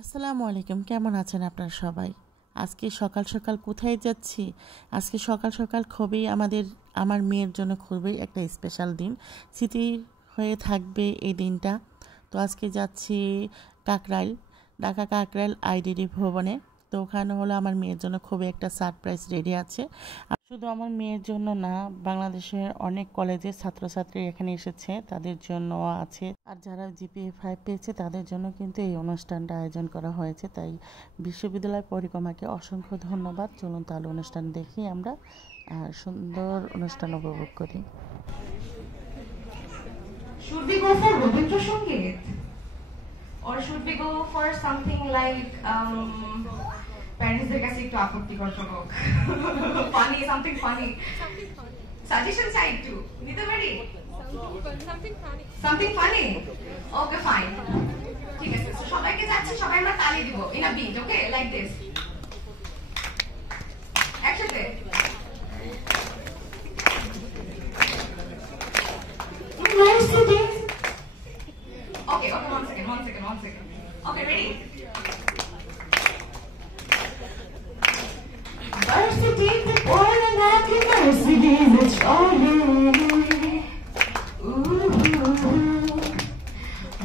আসসালামু আলাইকুম, কেমন আছেন আপনারা সবাই? আজকে সকাল সকাল কোথায় যাচ্ছি? আজকে সকাল সকাল আমার মেয়ের জন্য খুবই একটা স্পেশাল দিন, স্মৃতি হয়ে থাকবে এই দিনটা। তো আজকে যাচ্ছি কাকরাইল, ঢাকা কাকরাইল আইডিডি ভবনে। তো ওখানে হলো আমার মেয়ের জন্য খুবই একটা সারপ্রাইজ রেডি আছে। আর শুধু আমার মেয়ের জন্য না, বাংলাদেশের অনেক কলেজের ছাত্রছাত্রী এখানে এসেছে, তাদের জন্য আছে। আর যারা জিপিএ 5 পেয়েছে তাদের জন্য কিন্তু এই অনুষ্ঠানটা আয়োজন করা হয়েছে। তাই বিশ্ববিদ্যালয় পরিক্রমাকে অসংখ্য ধন্যবাদ। চলুন তাহলে অনুষ্ঠান দেখি আমরা, আর সুন্দর অনুষ্ঠান উপভোগ করি। Should we go for Rabindrasangit? Or should we go for something like parents-দের কাছে একটু আপত্তিকর হোক, funny, something funny. Suggestion চাই একটু নিতে পারি? Something funny. Okay, fine. ঠিক আছে, so সবাইকে যাচ্ছে, সবাই আমরা তালি দিব in a beat, okay, like this. একসাথে। Okay, one second. Okay, ready? Varsity the boy and I can Mercedes, it's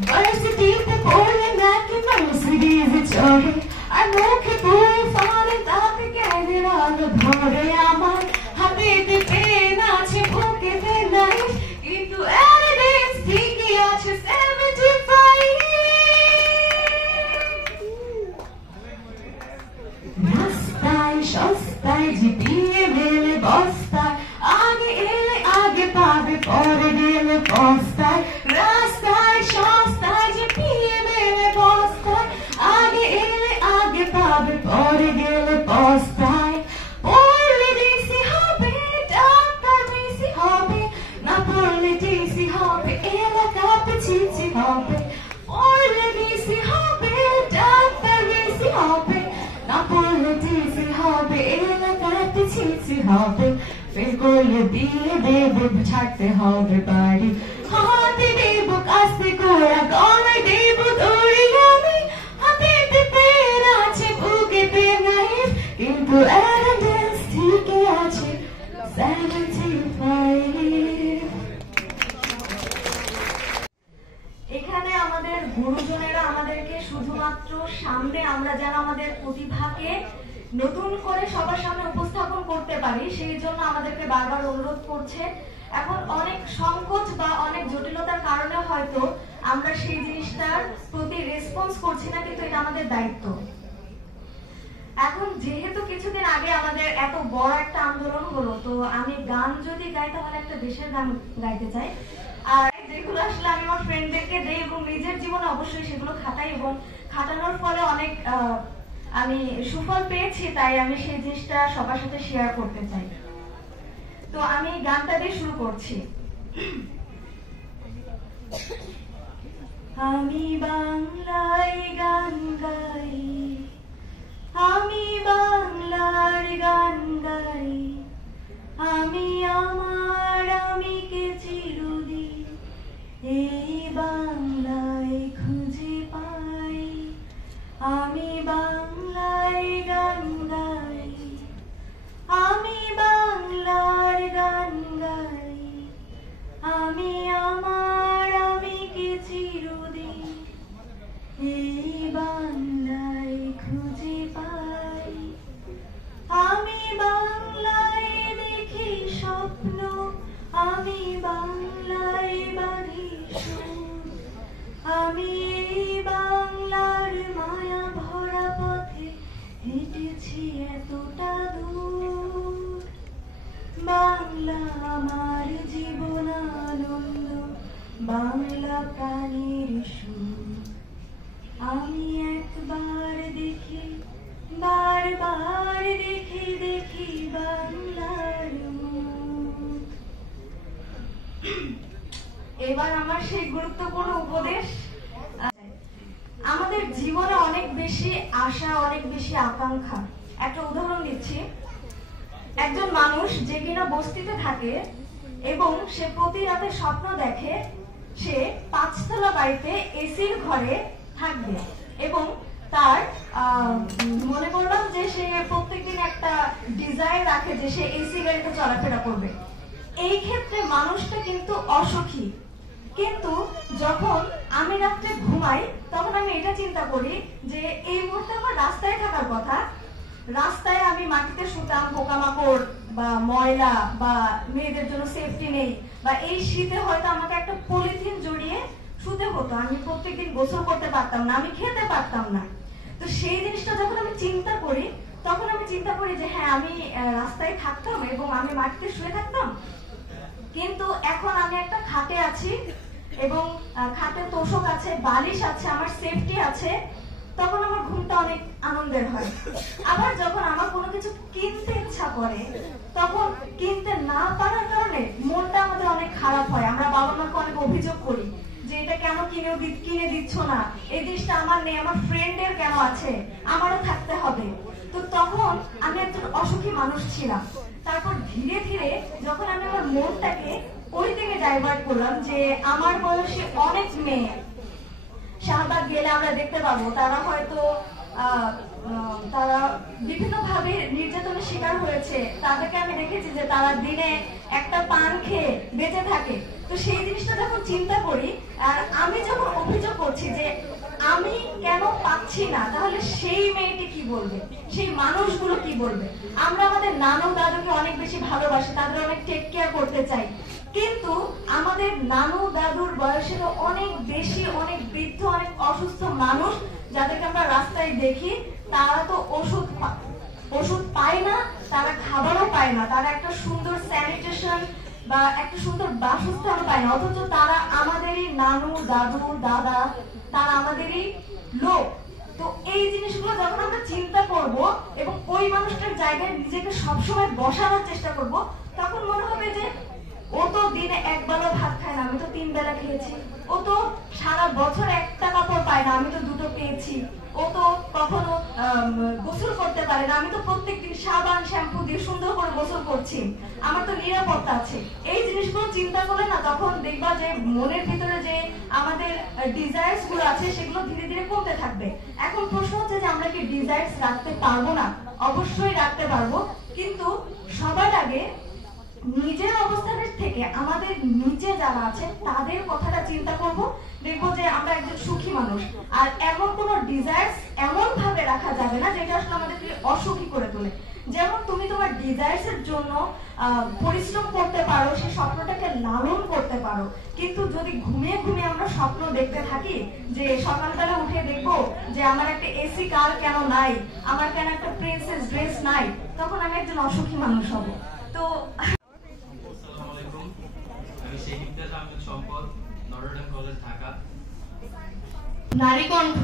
Varsity the boy and I can Mercedes, it's I know que boy falling that the get on the body, আমার হাতে pen আছে বুকে নাই কিন্তু evidence ঠিকই আছে 75 রাস্তায় সস্তায় জিপিএ মেলে বস্তায় আগে এলে আগে পাবে পরে গেলে বস্তায় রাস্তায় সস্তায় জিপিএ মেলে বস্তায় আগে এলে আগে পাবে পরে গেলে বস্তায় পড়লে ডিসি হবে ডাক্তার বিসি হবে না পড়লে ডিসি হবে এলাকাতে ছিছি হবে পড়লে ডিসি হবে ডাক্তার বিসি হবে না পড়লে ডিসি হবে এলাকাতে ছিছি হবে ফেল করলে দিলে দেবে ছাড়তে হবে বাড়ি হাতে দেব কাস্তে করা গলায় দেব দড়ি আমি হাতে পেন আছে বুকেতে নাই কিন্তু এভিডেন্স ঠিকই আছে 75 এখানে আমাদের গুরুজনেরা আমাদেরকে শুধুমাত্র সামনে আমরা যেন আমাদের প্রতিভাকে নতুন করে সবার সামনে উপস্থাপন করতে পারি সেই জন্য আমাদেরকে বারবার অনুরোধ করছে। এখন অনেক সংকোচ বা অনেক জটিলতার কারণে হয়তো আমরা সেই জিনিসটার প্রতি রেসপন্স করছি না, কিন্তু এটা আমাদের দায়িত্ব। এখন যেহেতু কিছুদিন আগে আমাদের এত বড় একটা আন্দোলন হলো, তো আমি গান যদি গাই তাহলে একটা দেশের গান গাইতে চাই। আর যেগুলো আসলে আমি আমার ফ্রেন্ডদেরকে দেই এবং নিজের জীবনে অবশ্যই সেগুলো খাটাই এবং খাটানোর ফলে অনেক আমি সুফল পেয়েছি, তাই আমি সেই জিনিসটা সবার সাথে শেয়ার করতে চাই। তো আমি গানটা দিয়ে শুরু করছি। আমি বাংলায় গান গাই, আমি বাংলার গান গাই, আমি আমার আমিকে চিরদিন এই বাংলায় খুঁজে পাই। আমি বাংলায় গান গাই, আমি বাংলার গান গাই, আমি আমার আমিকে চিরদিন এই বাংলায় খুঁজে পাই। আমি বাংলায় দেখি স্বপ্ন, আমি বাংলায় বাঁধি সুর, আমি এই বাংলার মায়া ভরা পথে হেঁটেছি এতটা দূর। বাংলা আমার জীবন আনন্দ, বাংলা প্রাণীর সুর। আমি একবার দেখি, বারবার দেখি দেখি বাংলার মুখ। এবার আমার সেই গুরুত্বপূর্ণ উপদেশ। আমাদের জীবনে অনেক বেশি আশা, অনেক বেশি আকাঙ্ক্ষা। একটা উদাহরণ দিচ্ছি। একজন মানুষ যে কিনা বস্তিতে থাকে এবং সে প্রতি রাতে স্বপ্ন দেখে সে 5 তলা বাড়িতে এসির ঘরে থাকবে এবং তার ডিজাইন রাখে যে সে এসি গাড়িতে চলাফেরা করবে। এই ক্ষেত্রে মানুষটা কিন্তু অসুখী। কিন্তু যখন আমি রাত্রে ঘুমাই তখন আমি এটা চিন্তা করি যে এই মুহূর্তে আমার রাস্তায় থাকার কথা, রাস্তায় আমি মাটিতে শুতাম, পোকামাকড় বা ময়লা বা মেয়েদের জন্য সেফটি নেই, বা এই শীতে হয়তো আমাকে একটা পলিথিন জড়িয়ে শুতে হতো, আমি প্রত্যেকদিন গোসল করতে পারতাম না, আমি খেতে পারতাম না। তো সেই জিনিসটা যখন আমি চিন্তা করি তখন আমি চিন্তা করি যে হ্যাঁ আমি রাস্তায় থাকতাম এবং আমি মাটিতে শুয়ে থাকতাম, কিন্তু এখন আমি একটা খাটে আছি এবং খাটে তোষক আছে, বালিশ আছে, আমার সেফটি আছে, তখন আমার ঘুমটা অনেক আনন্দের হয়। আবার যখন আমার কোনো কিছু কিনতে ইচ্ছা করে তখন কিনতে না পারার কারণে মনটা আমাদের অনেক খারাপ হয়। আমরা বাবা মাকে অনেক অভিযোগ করি যে এটা কেন কিনে দিচ্ছ না, এই জিনিসটা আমার নেই, আমার ফ্রেন্ডের কেন আছে, আমারও থাকতে হবে। তো তখন আমি একজন অসুখী মানুষ ছিলাম। তারপর ধীরে ধীরে যখন আমি আমার মনটাকে ওই দিকে ডাইভার্ট করলাম যে আমার বয়সী অনেক মেয়ে, শাহবাগ গেলে আমরা দেখতে পাবো তারা হয়তো তারা বিভিন্ন ভাবে নির্যাতনের শিকার হয়েছে, তাদেরকে আমি দেখেছি যে তারা দিনে একটা পান খেয়ে বেঁচে থাকে। তো সেই জিনিসটা যখন চিন্তা করি আর আমি যখন অভিযোগ করছি যে আমি কেন পাচ্ছি না, তাহলে সেই মেয়েটি কি বলবে, সেই মানুষগুলো কি বলবে। আমরা আমাদের নানু দাদুকে অনেক বেশি ভালোবাসি, তাদের অনেক টেক কেয়ার করতে চাই, কিন্তু আমাদের নানু দাদুর বয়সেরও অনেক বেশি, অনেক বৃদ্ধ, অনেক অসুস্থ মানুষ যাদেরকে আমরা রাস্তায় দেখি, তারা তো ওষুধ পায় না, তারা খাবারও পায় না, তারা একটা সুন্দর স্যানিটেশন বা একটা সুন্দর বাসস্থান পায় না, অথচ তারা আমাদেরই নানু দাদু দাদা, তারা আমাদেরই লোক। তো এই জিনিসগুলো যখন আমরা চিন্তা করব এবং ওই মানুষটার জায়গায় নিজেকে সবসময় বসানোর চেষ্টা করব, তখন মনে হবে যে ও তো দিনে একবেলা ভাত খায় না, আমি তো 3 বেলা খেয়েছি। ও তো সারা বছর একটা কাপড় পায় না, আমি তো 2টো পেয়েছি। ও তো কখনো গোসল করতে পারে না, আমি তো প্রত্যেকদিন সাবান শ্যাম্পু দিয়ে সুন্দর করে গোসল করছি, আমার তো নিরাপত্তা আছে। এই জিনিসগুলো চিন্তা করলে না তখন দেখবা যে মনের ভিতরে যে আমাদের ডিজায়ার্স গুলো আছে সেগুলো ধীরে ধীরে কমতে থাকবে। এখন প্রশ্ন হচ্ছে যে আমরা কি ডিজায়ার্স রাখতে পারবো না? অবশ্যই রাখতে পারবো, কিন্তু সবার আগে নিজের অবস্থানের থেকে আমাদের নিচে যারা আছে তাদের কথাটা চিন্তা করব, দেখবো যে আমরা একজন সুখী মানুষ। আর এমন কোন ডিজায়ার্স এমন ভাবে রাখা যাবে না যেটা আসলে আমাদেরকে অসুখী করে তোলে। যেমন তুমি তোমার ডিজায়ার্স এর জন্য পরিশ্রম করতে পারো, সেই স্বপ্নটাকে লালন করতে পারো, কিন্তু যদি ঘুমিয়ে ঘুমিয়ে আমরা স্বপ্ন দেখতে থাকি যে সকালবেলা উঠে দেখবো যে আমার একটা এসি কার কেন নাই, আমার কেন একটা প্রিন্সেস ড্রেস নাই, তখন আমি একজন অসুখী মানুষ হব। তো নারী কণ্ঠ।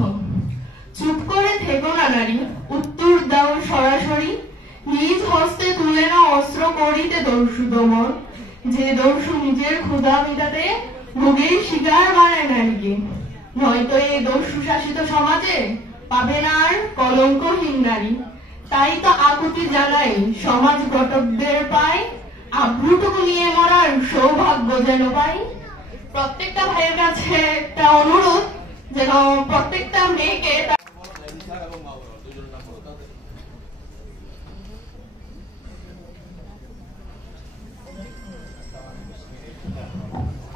চুপ করে থেকো না নারী, উত্তর দাও সরাসরি, নিজ হস্তে তুলে না অস্ত্র করিতে দস্যু দমন, যে দস্যু নিজের ক্ষুধা মিটাতে ভোগের শিকার বানায় নারীকে। নয়তো এই দস্যু শাসিত সমাজে পাবে না আর কলঙ্কহীন নারী। তাই তো আকুতি জানাই সমাজ ঘটকদের পায়, আভ্রুটুকু নিয়ে মরার সৌভাগ্য যেন পাই। প্রত্যেকটা ভাইয়ের কাছে একটা অনুরোধ, যেন প্রত্যেকটা মেয়েকে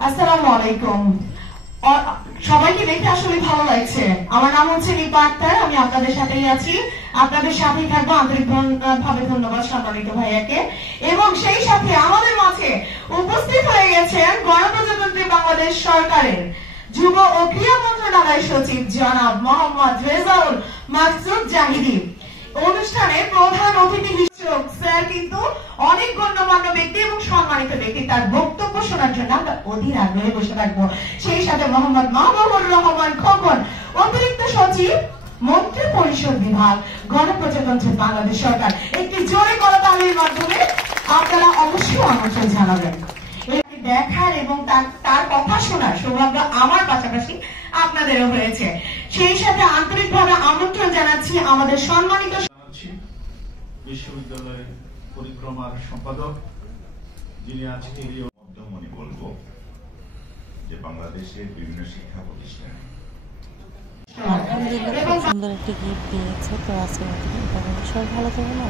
আসসালামু আলাইকুম। সবাইকে দেখে আসলে ভালো লাগছে। আমার নাম হচ্ছে নিপা আক্তার, আমি আপনাদের সাথেই আছি, আপনাদের সাথেই থাকবো। আন্তরিক ভাবে ধন্যবাদ সম্মানিত ভাইয়াকে। এবং সেই সাথে আমাদের মাঝে উপস্থিত হয়ে গেছেন গণপ্রজাতন্ত্রী বাংলাদেশ সরকারের যুব ও ক্রীড়া মন্ত্রণালয় সচিব জনাব মোহাম্মদ রেজাউল মাকসুদ জাহিদি। অনুষ্ঠানের প্রধান অতিথি হিসেবে স্যার কিন্তু অনেক গণ্যমান্য ব্যক্তি এবং সম্মানিত ব্যক্তি, তার বক্তব্য শোনার জন্য আমরা অধীর আগ্রহে বসে থাকবো। সেই সাথে মোহাম্মদ মাহবুবুর রহমান খোকন, অতিরিক্ত সচিব, মন্ত্রী পরিষদ বিভাগ, গণপ্রজাতন্ত্রী বাংলাদেশ সরকার। একটি জোরে করতালির মাধ্যমে আপনারা অবশ্যই আমন্ত্রণ জানাবেন। দেখার এবং তার কথা শোনার সৌভাগ্য আমার পাশাপাশি আপনাদেরও হয়েছে। সেই সাথে আন্তরিকভাবে আমন্ত্রণ জানাচ্ছি আমাদের সম্মানিত বিশ্ববিদ্যালয়ের পরিক্রমার সম্পাদক, যিনি আজকে মধ্যমণি বলবো যে বাংলাদেশের বিভিন্ন শিক্ষা প্রতিষ্ঠানে সুন্দর একটি গিফট দিয়েছে। তো আজকে সবাই ভালো থাকবেন।